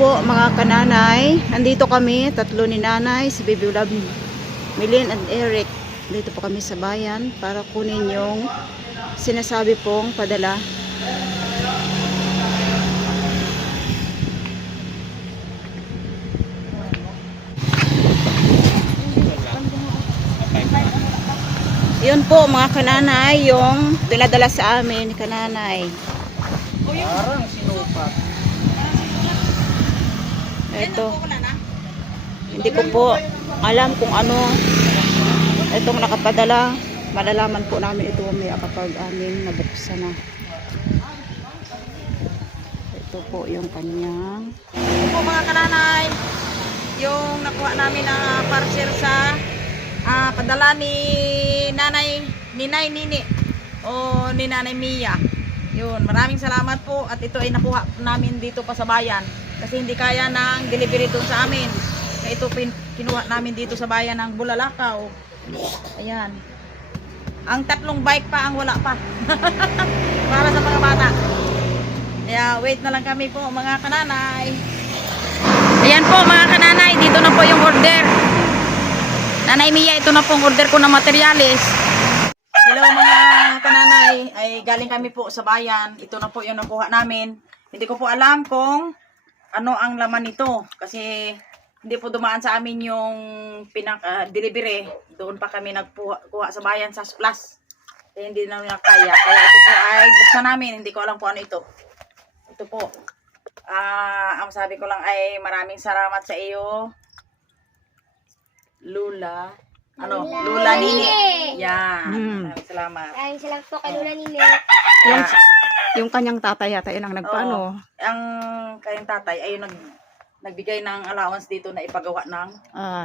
po mga kananay, andito kami, tatlo ni nanay, si Baby Love, Milin and Eric. Dito po kami sa bayan para kunin yung sinasabi pong padala. Yun po mga kananay, yung pinadala sa amin ni kananay. Parang sinupat. Ito. Hindi ko po alam kung ano itong nakapadala. Malalaman po namin ito mamaya kapag amin nabuksan na. Ito po yung kanyang. Ito po mga kananay, yung nakuha namin na parcel sa padala ni Nanay Nini o ni Nanay Mia. Yun, maraming salamat po at ito ay nakuha namin dito pa sa bayan kasi hindi kaya ng delivery doon sa amin. Kaya ito kinuha namin dito sa bayan ng Bulalakaw. Ayan. Ang tatlong bike pa ang wala pa. Para sa mga bata. Kaya wait na lang kami po mga kananay. Ayan po mga kananay, dito na po yung order. Nanay Mia, ito na pong order ko na materyales. Hello mga kananay, ay galing kami po sa bayan. Ito na po yung nakuha namin. Hindi ko po alam kung ano ang laman nito kasi hindi po dumaan sa amin yung delivery. Doon pa kami nagkuha sa bayan sa Plus. Kaya hindi namin nakaya. Kaya ito po ay buksan namin. Hindi ko alam kung ano ito. Ito po. Ang sabi ko lang ay maraming salamat sa iyo, Lula. Lula Nini. Yan. Maraming salamat. Maraming salamat po kay Lula Nini. Yung kanyang tatay yata yun ang nagpaano. Ang kayang tatay ay nagbigay ng allowance dito na ipagawa ng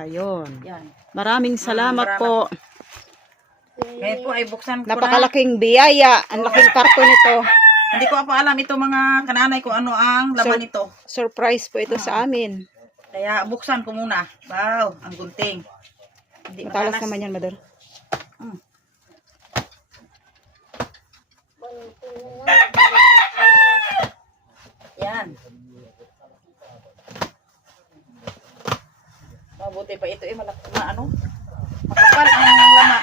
Yun. yan. Maraming salamat po. Ngayon po ay buksan ko na. Napakalaking biyaya. Ang laking karton nito. Hindi ko pa alam ito mga kananay kung ano ang laman nito. Surprise po ito sa amin. Kaya buksan ko muna. Wow, ang gunting. Hindi Matalas naman yan, Mother. Yan. Mabuti pa ito eh, makapal ang lama,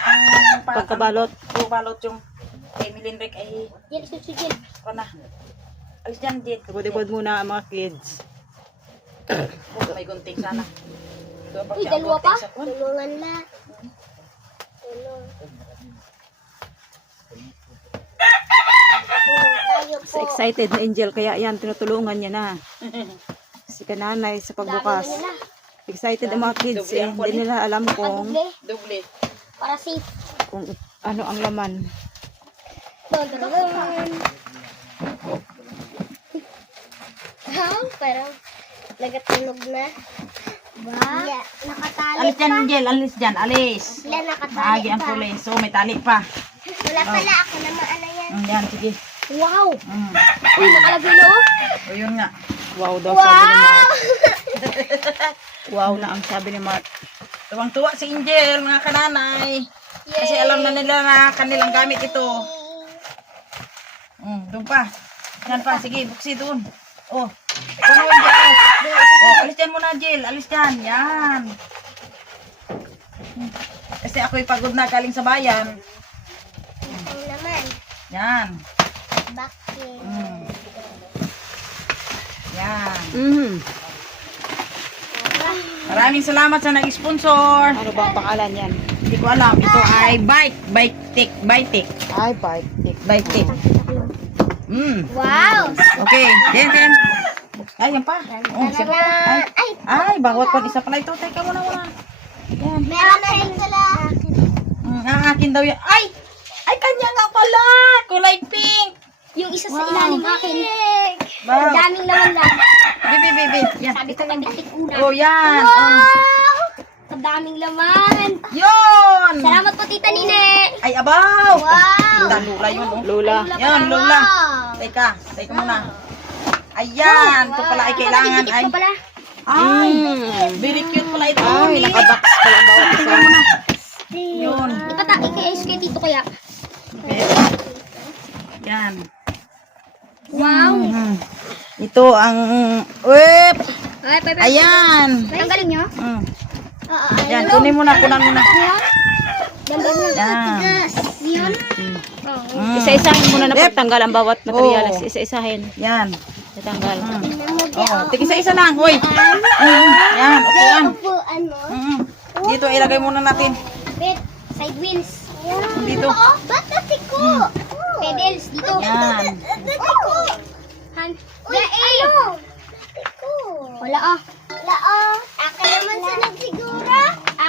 Pagkabalot. Balot yung kay Milinric ay Yan, susugin. na. Alis dyan, Jet. Likod-likod muna ang mga kids. May gunting sana. Uy, dalawa pa? Tulungan na. Tulong. Tayo po. So excited na Angel, kaya yan, tinutulungan niya na. Si kananay sa pagbukas. Dami nila. Excited ang mga kids eh. Hindi nila alam kung Doble. Para safe. kung ano ang laman. Pero nagatunog na. Ba? Yeah, nakatali Alis dyan, pa. Angel. Alis dyan. Alis. Wala, nakatali Maagi ang pa. tuloy. So, may tali pa. Wala pala ako naman. Ano yan? Yan, sige. Wow! Uy, nakalagay na oh. O, yun nga. Wow daw sabi ni Mark. Wow! Wow na ang sabi ni Mark. Tuwang-tuwa si Angel, mga kananay. Kasi alam na nila na kanilang gamit ito. Doon pa. Yan pa. Sige, buksi doon. Oh. Ikaw naman dyan. Oh, alis dyan muna, Jill. Alis dyan. Yan. Kasi ako'y pagod na galing sa bayan. Ang naman. Yan. Bakit? Yan. Maraming salamat sa nag-sponsor. Ano bang pangalan yan? Hindi ko alam. Ito ay Bike Tik. Ay, bike. Bike Tik. Wow! Okay. Jen. Ay, yan pa. Oh, isa pa. Ay, bawat pa. Isa pala ito. Teka muna. Yan. Meron na rin sila. Ang akin daw yan. Ay, kanya nga pala. Kulay pink. Yung isa sa ilalim akin. Wow. Ang daming laman na. Bibi. Yan. Sabi ko nagdiktik una. Oh, yan. Wow! Ang daming laman. Yun. Salamat po, Tita Nine. Ay, abaw. Wow! Lula yun, oh. Lula. Yan, Lola. Teka muna. Ayan. Ito pala ay kailangan. Ay, pala. Ay, very cute pala ito. Ay, nakabox pala ang bawat isa. Yun. Ipatake kay Tito kaya. Okay. Yan. Wow! Ito ang... Whip! Ay, pepe. Ayan. Tanggalin nyo? Yan, kunin mo na, kunan mo na. Damdam na. Yan. Yan. Isa-isahin muna na pagtanggal ang bawat materyales. Oo. Isa-isahin. Yan. Tatanggal. Oo, tig-isa-isa lang. Hoy. Yan, okay yan. Upuan mo. Dito, ilagay muna natin. Wait, side wheels. Dito. Ba't nasi ko? Pedals, dito. Yan. Han. Ano? Wala ah. Wala ah. Aka naman sunod siguro.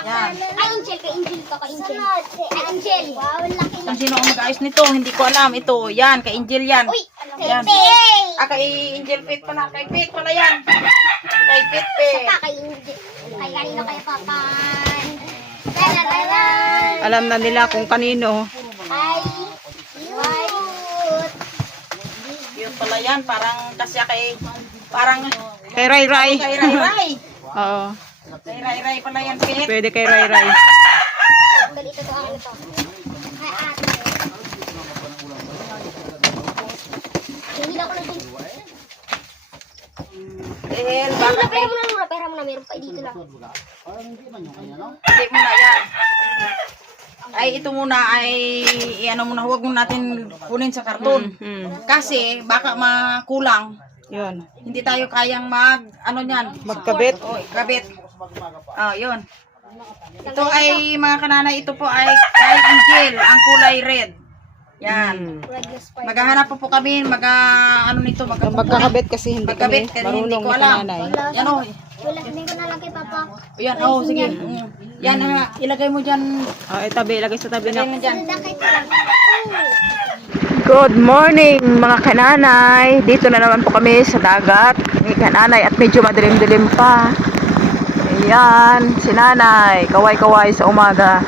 Yan. Ay, Angel. Kay Angel to. Kay Angel. Ay, Angel. Wow, laki na. Kung sino ang mag-ayos nito, hindi ko alam. Ito, yan, kay Angel yan. Uy, kay Yan. Pete. Kay Angel Pit pala. Kay Pit pala yan. Kay Pit Pit. Pa, kay Angel. Kay kanino kay Papan. Tararan. Alam na nila kung kanino. Ay, cute. Yun pala yan. Parang kasi kay, parang Kay Ray Ray. kay Ray Ray. Oo. Kay Ray Ray pala yan, Pit. Pwede kay Ray Ray. Ganito to ang ito. Kay ate. Hindi ako na din. Dahil baka kay, Pera mo na, meron pa dito lang. hindi mo na yan. Ay, ito muna ay, ano muna, huwag mo natin kunin sa karton. Kasi, baka makulang. Yun. Hindi tayo kayang ano niyan. Magkabit. O, kabit. Yun. Ito ay, mga kananay, ito po ay kay Angel, ang kulay red. Yan. Maghahanap po kami, ano nito, Magkakabit kasi hindi magkabit, kami kasi hindi marunong ko ni alam. kananay. Yan o. Wala, hindi ko na lang kay Papa. Yan, sige. Yan, ilagay mo dyan. Tabi, ilagay sa tabi Ilagay na. mo dyan. Dakay ko lang. Good morning mga kananay. Dito na naman po kami sa dagat ni kananay at medyo madilim-dilim pa. Ayan, si nanay, kaway-kaway sa umaga.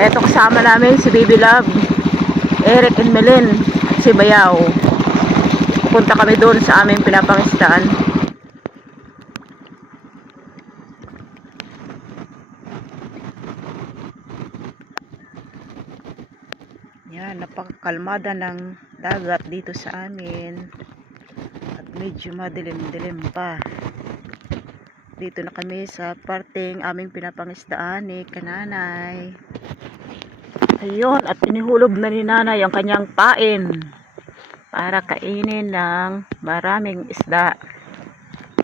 Eto kasama namin si Baby Love, Eric and Melin at si Bayaw. Pupunta kami doon sa aming pinapangistaan. Yan, napakakalmada ng dagat dito sa amin. At medyo madilim-dilim pa. Dito na kami sa parteng aming pinapangisdaan ni kananay. Ayun, at inihulog na ni nanay ang kanyang pain para kainin ng maraming isda.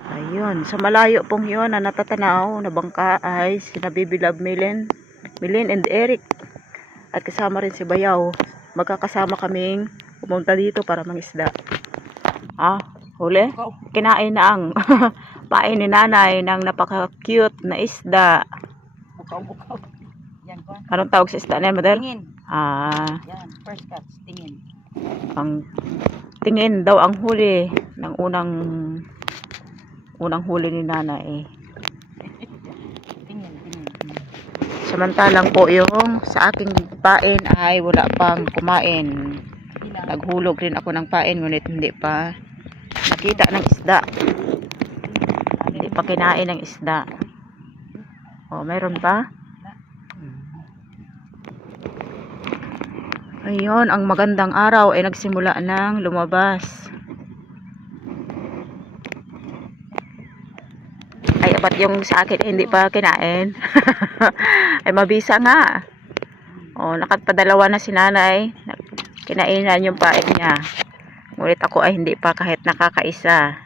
Ayun, sa malayo pong yun na natatanaw na bangka ay sina Baby Love, Melin and Eric. At kasama rin si Bayaw. Magkakasama kaming pumunta dito para mangisda. Huli? Kinain na ang pain ni nanay ng napaka-cute na isda. Bukaw-bukaw. Yan ko. Anong tawag sa isda na yan, Mother? Tingin. Yan, first catch, tingin. Ang tingin daw ang huli ng unang huli ni nanay. Tingin. Samantalang po yung sa aking pain ay wala pang kumain. Naghulog rin ako ng pain ngunit hindi pa nakita ng isda. Hindi pa kinain ng isda. Meron pa? Ayun, ang magandang araw ay nagsimula ng lumabas. Ay, ba't yung sa akin ay hindi pa kinain? Ay, mabisa nga. Nakatpadalawa na si nanay. Kinainan yung pain niya. Ngunit ako ay hindi pa kahit nakakaisa.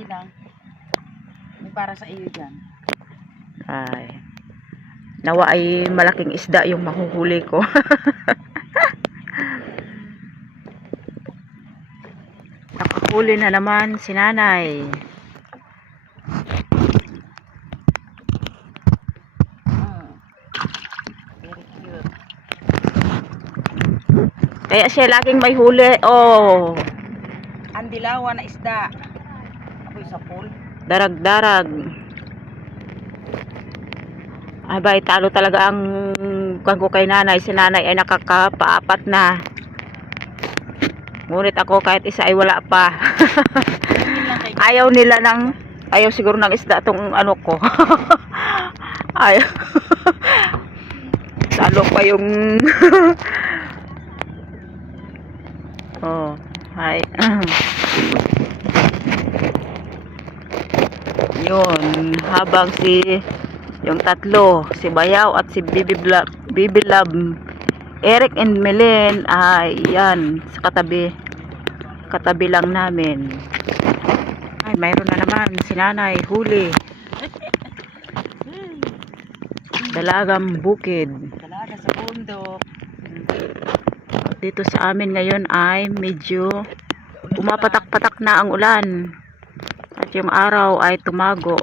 Ilang. May para sa iyo dyan. Ay. Nawa ay malaking isda yung mahuhuli ko. Nakahuli na naman si nanay. Very cute. Kaya siya laging may huli. Ang dilawan na isda. Ako'y sa pool. Darag-darag. Ay ba, talo talaga ang kangko kay nanay. Si nanay ay nakakapaapat na. Ngunit ako kahit isa ay wala pa. Ayaw siguro ng isda tong ano ko. Ayaw. Talo pa yung hi. Yun, habang yung tatlo, si Bayaw at si Bibi Love, Eric and Melen ay yan sa katabi lang namin. Ay, mayroon na naman si nanay huli. Dalagang bukid. Dalaga sa bundok. Dito sa amin ngayon ay medyo pumapatak-patak na ang ulan. At yung araw ay tumago.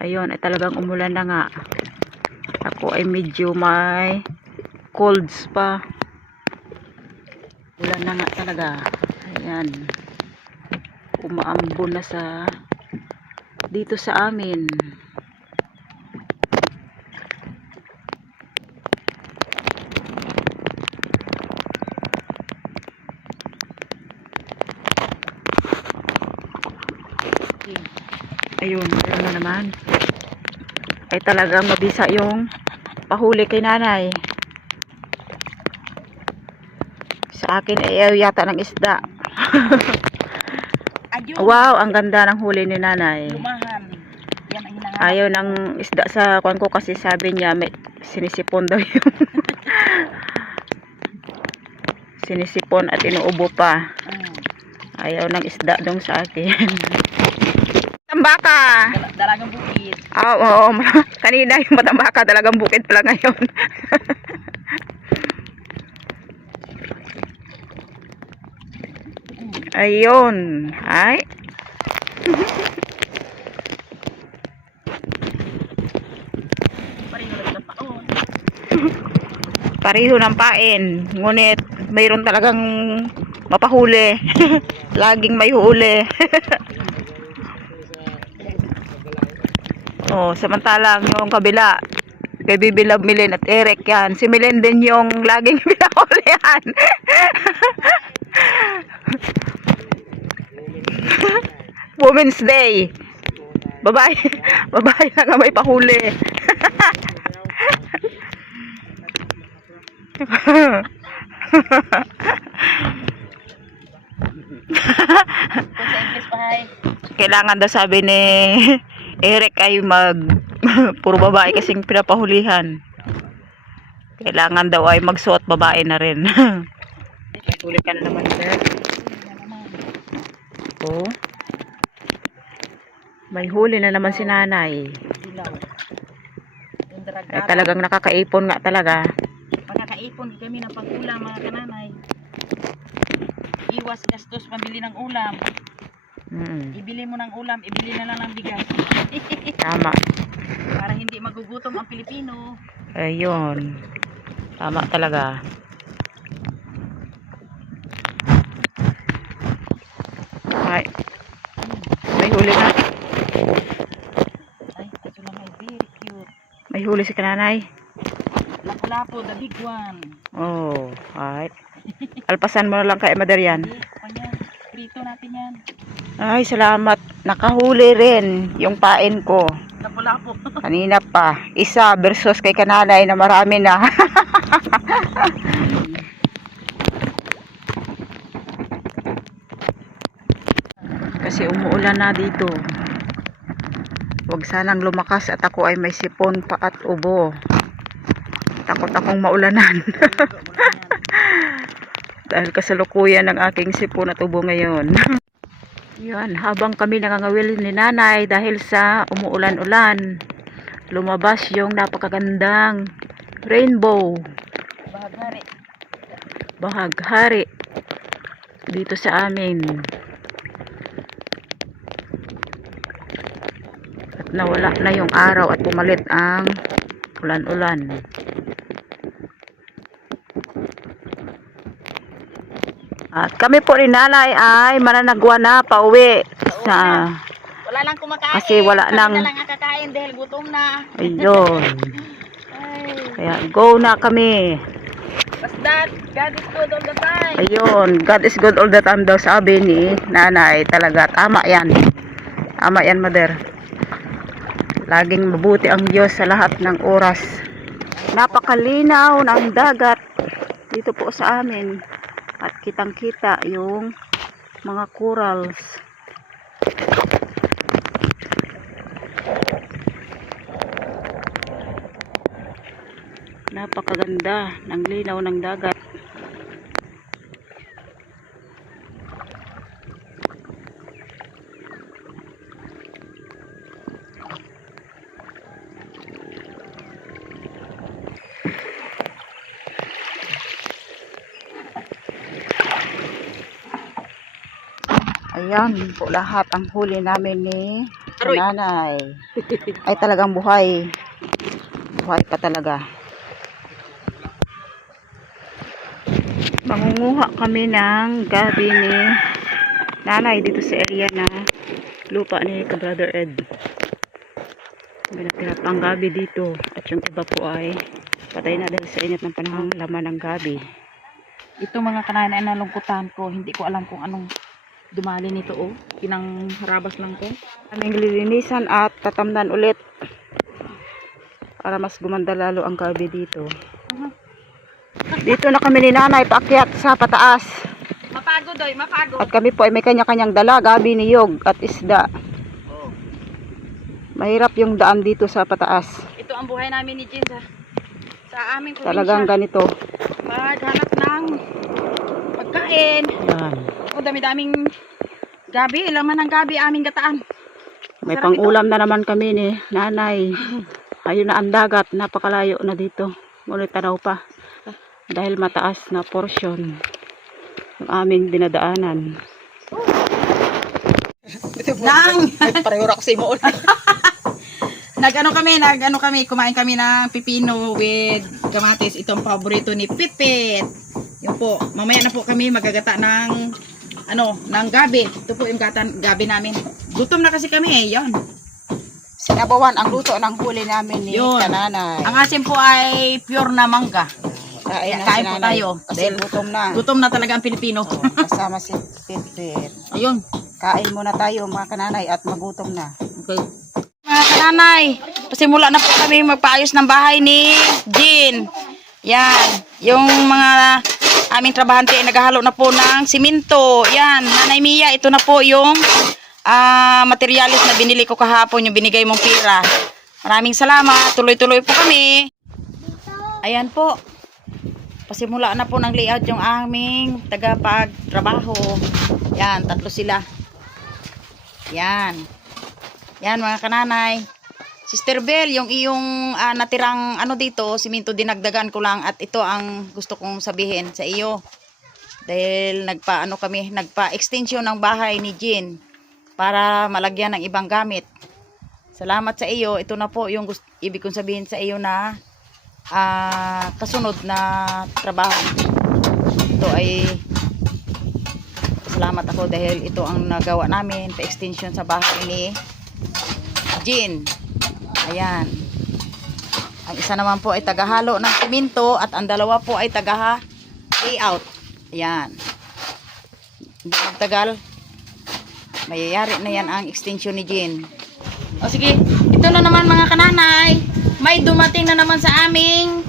Ayun, ay talagang umulan na nga. Ako ay medyo may colds pa. Ulan na nga talaga. Ayan. Umaambon na dito sa amin. Ayun, meron na naman. Ay talagang mabisa yung pahuli kay nanay. Sa akin ay ayaw yata ng isda. Ayun. Wow, ang ganda ng huli ni nanay. Lumahan. Yan ang hinahanap. Ayaw ng isda sa kuwan ko kasi sabi niya may sinisipon daw yung sinisipon at inuubo pa. Ayaw ng isda dong sa akin. Tambaka. Dalagang bukid. Oo, kanina yung matambaka, dalagang bukid pala ngayon. Ayun. Ay. Pareho ng pain. Ngunit mayroon talagang mapahuli. Laging may huli. Oh, samantalang yung kabila kay Bibi Love, Melen at Eric yan. Si Melen din yung laging pinahulihan. Women's Day. Babae. Babae na nga may pahuli. Kailangan daw sabi ni Eric ay puro babae kasing pinapahulihan. Kailangan daw ay magsuot babae na rin. Huli ka na naman, sir. Oh. May huli na naman si nanay. Ay talagang nakakaipon nga talaga. Makakaipon kami ng pag-ulam mga kananay. Iwas gastos pambili ng ulam. Ibili mo ng ulam, ibili na lang ng bigas. Tama. Para hindi magugutom ang Pilipino. Ayun. Tama talaga. Ay. May huli na. Ay, ito lang ay very cute. May huli si kananay. Lapu-lapu, the big one. Oh, ay. Alpasan mo na lang kay Mother yan. Prito natin yan. Ay, salamat. Nakahuli rin yung pain ko. Lapu-lapu. Kanina pa. Isa versus kay kananay na marami na. Kasi umuulan na dito. Huwag sanang lumakas at ako ay may sipon pa at ubo. Takot akong maulanan. Dahil kasalukuyan ng aking sipon at ubo ngayon. Yan, habang kami nangangawil ni nanay dahil sa umuulan-ulan, lumabas yung napakagandang rainbow. Bahaghari. Bahaghari dito sa amin. At nawala na yung araw at pumalit ang ulan-ulan. At kami po ni nanay ay mananagwa na pauwi sa Wala lang kumakain. kasi wala Kami nang na lang kakain dahil gutom na. ayun. Ay, Kaya go na kami. what's that? God is good all the time. Ayun, God is good all the time daw sabi ni nanay. Talaga, tama yan. Tama yan, mother. Laging mabuti ang Diyos sa lahat ng oras. Napakalinaw ng dagat dito po sa amin. At kitang-kita yung mga corals. Napakaganda ng linaw ng dagat. Ayan po lahat ang huli namin ni nanay. Ay talagang buhay. Buhay pa talaga. Mangunguha kami ng gabi ni nanay dito sa area na lupa ni ka-brother Ed. May natira pang gabi dito. At yung iba po ay patay na dahil sa init ng panahon laman ng gabi. Ito mga kananay na lungkutan ko. Hindi ko alam kung anong dumali nito oh. Pinangharabas lang ko. Aming lilinisan at tatamnan ulit para mas gumanda lalo ang gabi dito. Dito na kami ni nanay paakyat sa pataas. Mapagod oy, mapagod. At kami po ay may kanya-kanyang dala, gabi, niyog at isda. Mahirap yung daan dito sa pataas. Ito ang buhay namin ni Jin sa aming probinsya. Talagang ganito. Maghanap ng pagkain. Yan. O dami-daming gabi, laman ng gabi aming gataan. May pang-ulam na naman kami ni nanay. Ayun na ang dagat, napakalayo na dito. Ngunit tanaw pa. Dahil mataas na porsyon ng aming dinadaanan. Nang pareho ra kasi mo. Nag-ano kami, kumain kami ng pipino with kamatis. Itong paborito ni Pipit. Yun po, mamaya na po kami magagata ng ng gabi. Ito po yung gabi namin. Gutom na kasi kami eh, yun. Sinabawan ang luto ng huli namin ni Yun. nanay. Ang asin po ay pure na mangga. Kain po tayo. Kasi gutom na. Gutom na talaga ang Pilipino. Kasama si Pipit. Ayun. Kain muna tayo mga kananay at magutom na. Okay. Mga kananay, pasimula na po kami magpaayos ng bahay ni Jean. Yan. Yung mga aming trabahante ay naghahalo na po ng simento. Yan. Nanay Mia, ito na po yung materialis na binili ko kahapon, yung binigay mong pira. Maraming salamat. Tuloy-tuloy po kami. Ayan po. Pasimula na po ng layout yung aming tagapagtrabaho. Yan, 3 sila. Yan. Yan mga kananay. Sister Bell, yung iyong natirang dito, simento dinagdagan ko lang at ito ang gusto kong sabihin sa iyo. Dahil nagpa-extension ng bahay ni Jean para malagyan ng ibang gamit. Salamat sa iyo. Ito na po yung ibig kong sabihin sa iyo na kasunod na trabaho. Ito ay salamat ako dahil ito ang nagawa namin pa-extension sa bahay ni Jean. Ayan. Ang isa naman po ay tagahalo ng simento at ang dalawa po ay taga-layout. Ayan. Hindi magtagal. Mayayari na yan ang extension ni Jean. O sige, ito na naman mga kananay. May dumating na naman sa aming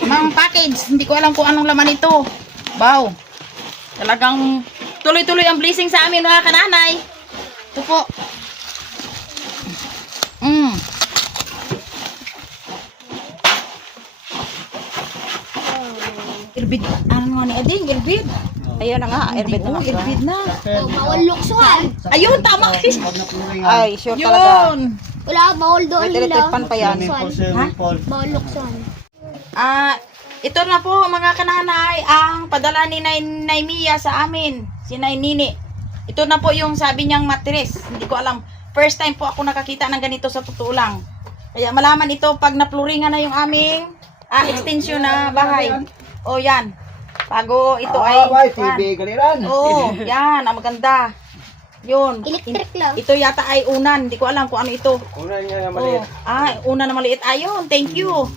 mga package. Hindi ko alam kung anong laman ito. Wow. Talagang tuloy-tuloy ang blessing sa amin mga kananay. Ito po. Irbid. Ano nga ni Ading? Irbid. Ayun na nga, airbed na nga. Irbid na. Bawal luksuhan. Ayun, tama. Ay, sure talaga. Yun. Wala, bawal doon May electric nila. pan pa yan. Ha? Bawal luksuhan. Ito na po mga kananay ang padala ni Nay Mia sa amin. Si Nay Nini. Ito na po yung sabi niyang mattress. Hindi ko alam. First time po ako nakakita ng ganito sa totoo lang. Kaya malaman ito pag napluringan na yung aming extension na bahay. O yan. Bago ito ay TV galiran. oh, yan. Ang maganda. Yun. Electric lang. Ito yata ay unan. Hindi ko alam kung ano ito. Una niya na Oh, maliit. una na maliit. Ayun, thank you.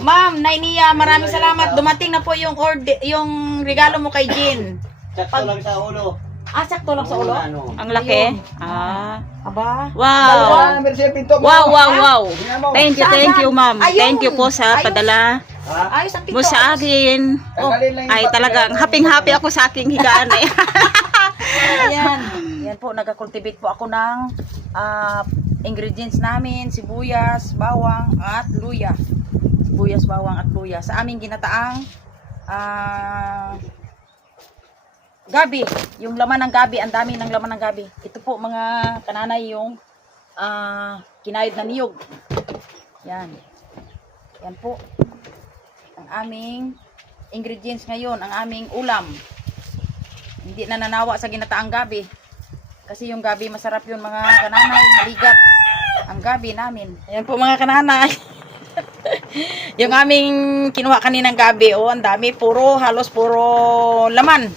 Ma'am, Nay Nia, maraming salamat. Dumating na po yung yung regalo mo kay Jean. Sakto lang sa ulo. Sakto lang sa ulo. Ano? Ang laki. Ayun. Aba. Wow. Pinto mo. Wow. Thank you, ma'am. Ayun. Thank you po sa Ayun. padala Ayos ang mo pinto. sa akin. Tanggalin lang yung Ay, papel. talagang happy ako sa aking higaan eh. Ayan. Yan po, nagka-cultivate po ako ng ingredients namin, sibuyas, bawang, at luya. Buyas, bawang at luya. Sa aming ginataang gabi. Yung laman ng gabi, ang dami ng laman ng gabi. Ito po mga kananay yung kinayod na niyog. Yan. Yan po. Ang aming ingredients ngayon, ang aming ulam. Hindi na nanawa sa ginataang gabi. Kasi yung gabi masarap yun mga kananay. Maligat ang gabi namin. Ayan po mga kananay. Yung aming kinuha kaninang gabi, ang dami, halos puro laman.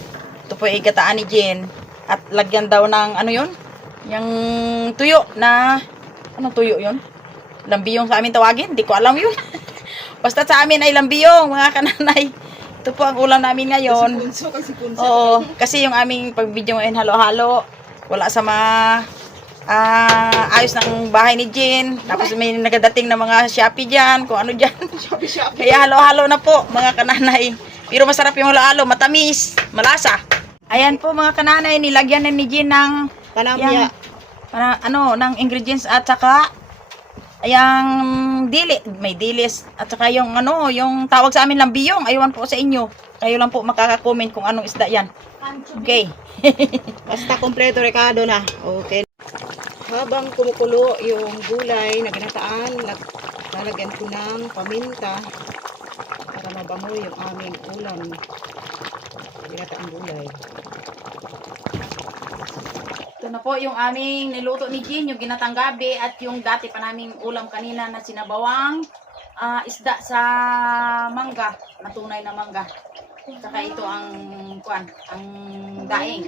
Ito po igataan ni Jen. At lagyan daw ng, ano yun? Yung tuyo na, anong tuyo yun? Lambiyong sa amin tawagin? Hindi ko alam yun. Basta sa amin ay lambiyong, mga kananay. Ito po ang ulam namin ngayon. Kasi punso. Oo, kasi yung aming pag-video ngayon halo-halo. Wala sa ayos ng bahay ni Jen. Tapos may nagadating na mga Shopee dyan, kung ano dyan. Kaya halo-halo na po, mga kananay. Pero masarap yung halo-halo, matamis, malasa. Ayan po mga kananay, nilagyan na ni Jen ng Panamya. ng ingredients at saka yung dili, may dilis at saka yung yung tawag sa amin lambiyong. Aywan po sa inyo. Kayo lang po makaka-comment kung anong isda yan. Okay. Basta kompleto Ricardo na. Okay. Habang kumukulo yung gulay na ginataan, lalagyan ko ng paminta para mabango yung aming ulam. Ginataang gulay. Ito na po yung aming niluto ni Jean, yung ginatang gabi at yung dati pa naming ulam kanina na sinabawang isda sa mangga, matunay na mangga. Saka ito ang daing.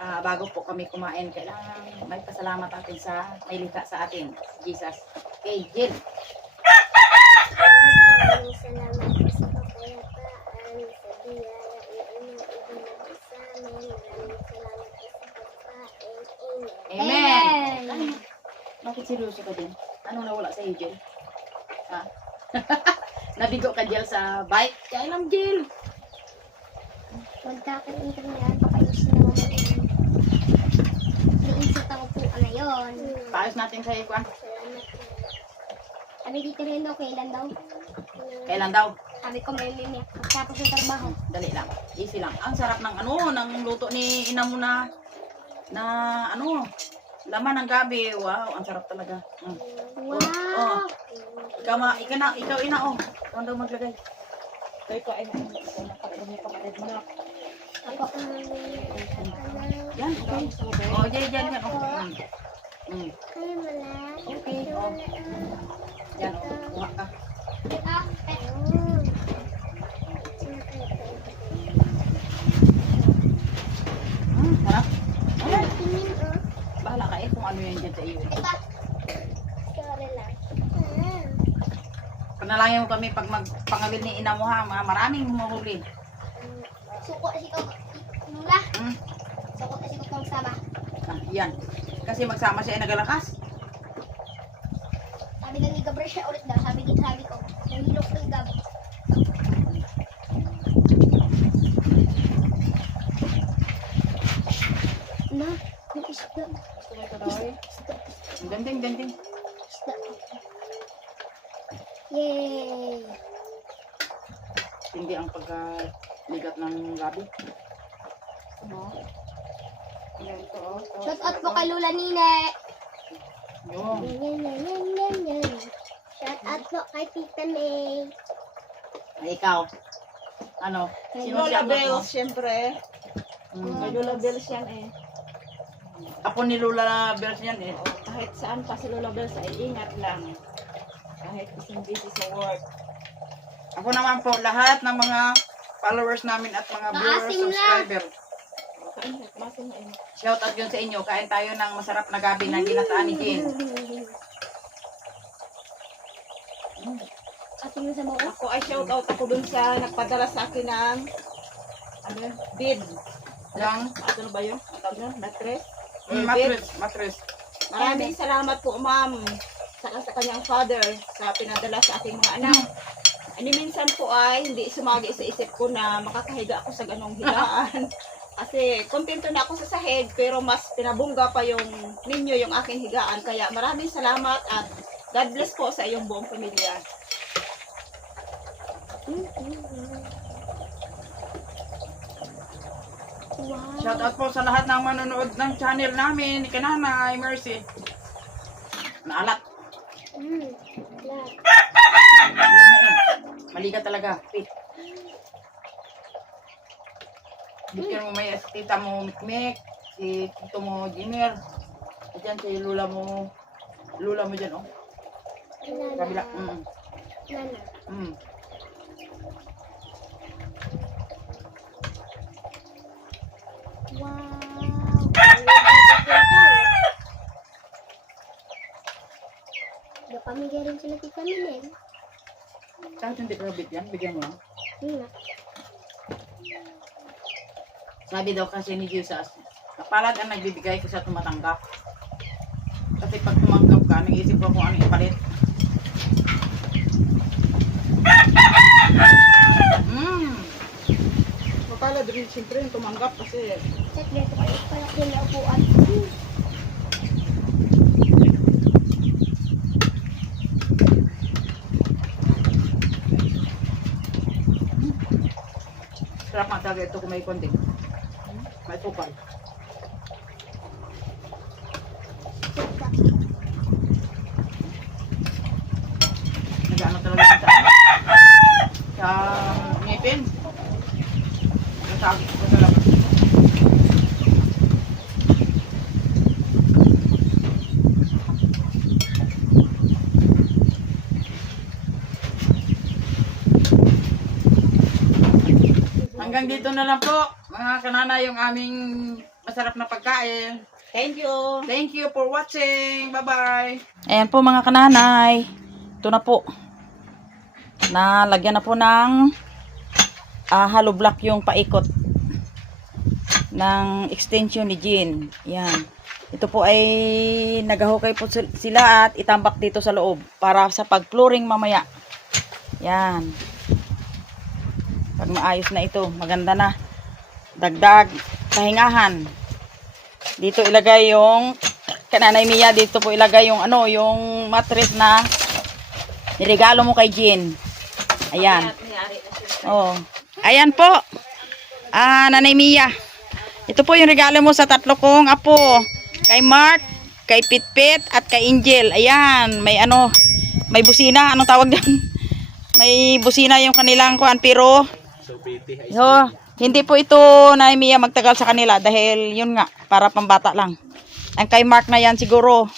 Bago po kami kumain, kailangan may pasalamat natin sa may likha sa atin, Jesus. Okay, Jill. Maraming salamat po sa kapayapaan, sa biyaya, inyong ibinigay sa amin. Maraming salamat po sa pagkain. Amen. Bakit seryoso ka din? Anong nawala sa iyo, Jill? Ha? Nabigo ka, Jill, sa bike? Kaya lang, Jill. Punta ka ng internet, papayos na naman yun. Naisip ako po na yun. Paayos natin sa iyo, Kwan. Salamat po. Sabi dito rin daw, kailan daw? Kailan daw? Sabi ko may limit. Pagkapos ng trabaho. Dali lang. Easy lang. Ang sarap ng ng luto ni ina mo na laman ng gabi. Wow, ang sarap talaga. Wow! Oh. Ikaw ina, Ikaw daw maglagay. Ito ay kapatid mo na. Ako Yan, okay. Oh, yan. Ay, malak. Okay, Yan, kuha ka. Harap. Bahala ka kung ano yan dyan sa iyo. Sorry lang. Panalangin mo kami pag magpangabil ni ina mo ha. Maraming mahuli. Suko si ko. Mula. Hmm? Suko si ko kung sama. Yan. Kasi magsama siya ay nagalakas. Sabi ng igabra siya ulit daw. Sabi ko. Nahilok ko igab. Na, may isda. Ganding. Isda. Yay! Hindi ang pagkaligat ng gabi. Shout out po kay Lula Nine. Yung. Yan. Shout out po kay Tita May. Ay, ikaw. Ano? Sino Lola siya mo? Bells, syempre. Hmm. May Lola Bells yan eh. Apo ni Lola Bells yan eh. Kahit saan pa si Lola Bells ay ingat lang. Kahit busy sa work. Ako naman po, lahat ng mga followers namin at mga viewers, Maasim na. subscriber. Masin na yun. Shout out yun sa inyo. Kain tayo ng masarap na gabi na ginataan ni Jen. Ating mo sa buo. Ako ay shout out ako dun sa nagpadala sa akin ng bid. Yung Ano ba yun? Mattress? mattress. Maraming salamat po ma'am sa kanyang father sa pinadala sa aking mga anak. Minsan po ay hindi sumagi sa isip ko na makakahiga ako sa ganong higaan. Kasi kontento na ako sa sahig pero mas pinabungga pa yung ninyo yung aking higaan. Kaya maraming salamat at God bless po sa iyong buong pamilya. Wow. Shout out po sa lahat ng manonood ng channel namin ni Kananay Mercy. Naalat. Lahat. Mali ka talaga. Pit. Bigyan mo may si tita mo Mikmek, si tito mo Jiner. Diyan si lula mo dyan, oh. Kabila. Nana. Mm. Wow. Pamigay rin sila kay Camille. Kahit hindi kabit yan, bigyan mo lang. Sabi daw kasi ni Jesus, kapalad ang nagbibigay ko sa tumatanggap. Kasi pag tumanggap ka, nag-iisip ko kung ano ipalit. Kapalad rin siyempre yung tumanggap kasi Check dito kayo para kinaupuan. sarap nga talaga ito kung may konting. May tukal. Nag-ano talaga yung sa ngipin. Nasagi ko sa labas. Hanggang dito na lang po, mga kanana, yung aming masarap na pagkain. Thank you. Thank you for watching. Bye-bye. Ayan po mga kananay. Ito na po. Nalagyan na po ng hollow block yung paikot ng extension ni Jean. Yan. Ito po ay nagahukay po sila at itambak dito sa loob para sa pag-flooring mamaya. Yan. Pag maayos na ito, maganda na. Dagdag pahingahan. Dito ilagay yung kananay Mia, dito po ilagay yung yung mattress na niregalo mo kay Jean. Ayan. Oh. Ayan po. Nanay Mia. Ito po yung regalo mo sa tatlo kong apo. Kay Mark, kay Pitpit at kay Angel. Ayan, may may busina, anong tawag diyan? May busina yung kanilang kuan pero hindi po ito na Mia magtagal sa kanila dahil yun nga para pambata lang. Ang kay Mark na yan siguro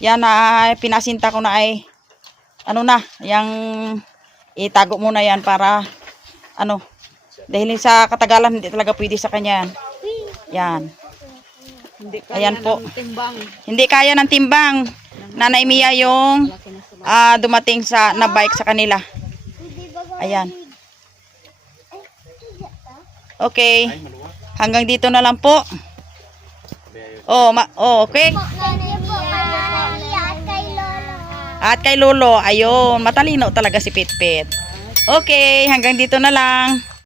yan na pinasinta ko na ay yung itago muna yan para dahil sa katagalan hindi talaga pwede sa kanya yan. Yan. Ayan po. Hindi kaya ng timbang. Nanay Mia yung dumating na bike sa kanila. Ayan. Okay. Hanggang dito na lang po. Okay. Thank you po at kay Lolo. At kay Lolo, ayun, matalino talaga si Pitpit. Okay, hanggang dito na lang.